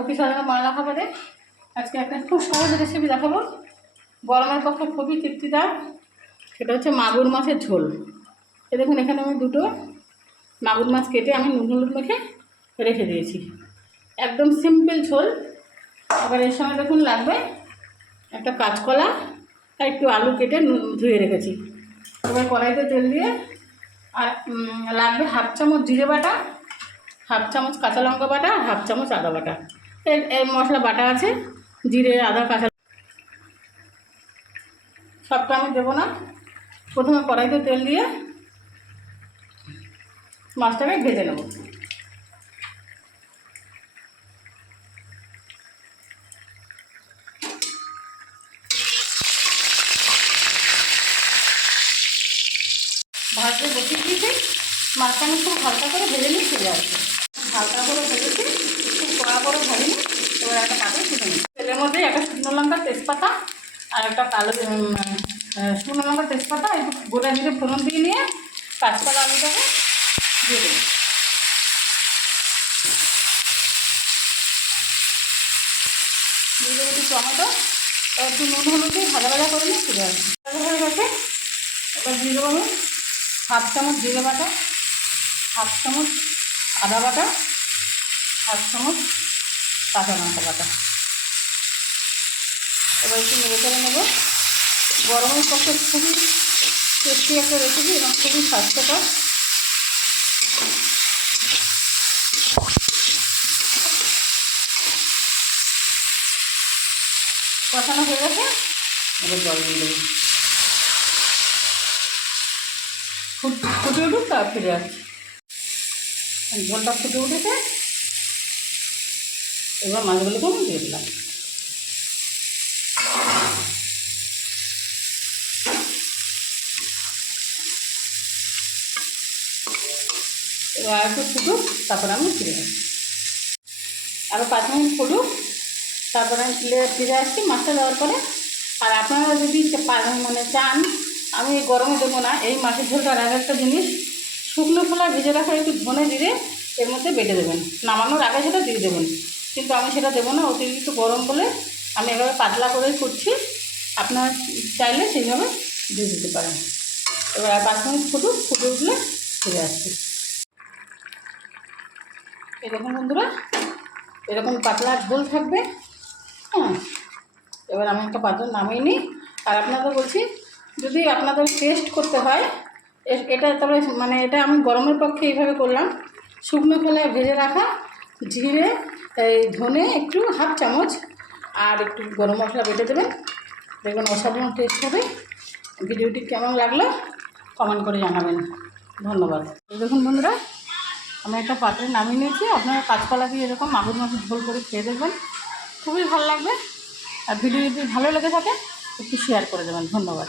Office আর ময়লা খাবারে আজকে একটা খুব সহজ রেসিপি দেখাবো, গরমের পক্ষে খুবই তৃপ্তিদার। সেটা হচ্ছে মাগুর মাছের ঝোল। এ দেখুন, এখানে আমি দুটো মাগুর মাছ কেটে আমি নুন হলুদ মেখে রেখে দিয়েছি। একদম সিম্পল ঝোল। এবার এর সঙ্গে দেখুন লাগবে একটা কাঁচকলা আর একটু আলু কেটে ধুয়ে রেখেছি। এবার কড়াইতে তেল দিয়ে আর লাগবে হাফ চামচ জিরে বাটা, হাফ চামচ কাঁচা লঙ্কা বাটা, আর হাফ চামচ আদা বাটা। এই মশলা বাটা আছে, জিরে আদা কাঁচা সবটা আমি দেবো না। প্রথমে কড়াইতে তেল দিয়ে মাছটাকে ভেজে নেব। ভাজতে বসিয়ে দিয়েছি, মাছটা আমি খুব হালকা করে ভেজে নিয়ে চলে আসছি। হালকা করে ভেজেছি, খুব কড়া করে ভাজিনি। এবার একটা কাপড় তুলে নিই। তেলের মধ্যে একটা শুকনো লঙ্কা তেজপাতা আর একটা কালো শুকনো লঙ্কা তেজপাতা একটু গোটা জিরে ফোড়ন দিয়ে নিয়ে কাঁচকলা আলুটাকে দিয়ে দেবো। দিয়ে দেবো একটু টমেটো, একটু নুন হলুদ দিয়ে ভাজা ভাজা করে নিয়ে চলে আসবো। ভাজা হয়ে গেছে। এবার দিয়ে দেবো আমি হাফ চামচ জিরে বাটা, হাফ চামচ আদা বাটা, হাফ চামচ কাঁচা লঙ্কা বাটা। এবার একটু নেড়ে চেড়ে নেবো। গরমের পক্ষে খুবই টেস্টি একটা রেসিপি এবং খুবই স্বাস্থ্যকর। কষানো হয়ে গেছে, এবার জল দিয়ে দেবো। ফুটে উঠুক, তা ফিরে আসছি। ঝোলটা ফুটে উঠেছে, এবার মাছগুলোকে আমি দিয়ে দিলাম। এবার একটু ফুটুক, তারপরে আমি ফিরে আসছি। আরও 5 মিনিট ফুটুক, তারপরে আমি ফিরে আসছি মাছটা দেওয়ার পরে। আর আপনারা যদি চান, আমি গরমে দেবো না। এই মাছের ঝোলটার আর একটা জিনিস, শুকনো খোলা ভিজে রাখা একটু ধনে জিরে এর মধ্যে বেটে দেবেন, নামানোর আগে সেটা দিয়ে দেবেন। কিন্তু আমি সেটা দেবো না, অতিরিক্ত গরম বলে আমি এভাবে পাতলা করেই করছি। আপনারা চাইলে সেইভাবে দিয়ে দিতে পারেন। এবার আর 5 মিনিট ফুটুক, ফুটে উঠলে ফিরে আসছি। এরকম বন্ধুরা, এরকম পাতলা ঝোল থাকবে। হ্যাঁ, এবার আমি একটা পাত্র নামিয়ে নিই। আর আপনাদের বলছি, যদি আপনাদের টেস্ট করতে হয়, এটা তবে এটা আমি গরমের পক্ষে এইভাবে করলাম। শুকনো খোলায় ভেজে রাখা জিরে, ধনে একটু হাফ চামচ আর একটু গরম মশলা বেটে দেবেন, দেখবেন অসাধারণ টেস্ট হবে। ভিডিওটি কেমন লাগলো কমেন্ট করে জানাবেন। ধন্যবাদ। দেখুন বন্ধুরা, আমি একটা পাত্রে নামিয়ে নিয়েছি। আপনারা কাঁচকলা দিয়ে এরকম মাগুর মাছের ঝোল করে খেয়ে দেখবেন, খুবই ভালো লাগবে। আর ভিডিও যদি ভালো লেগে থাকে একটু শেয়ার করে দেবেন। ধন্যবাদ।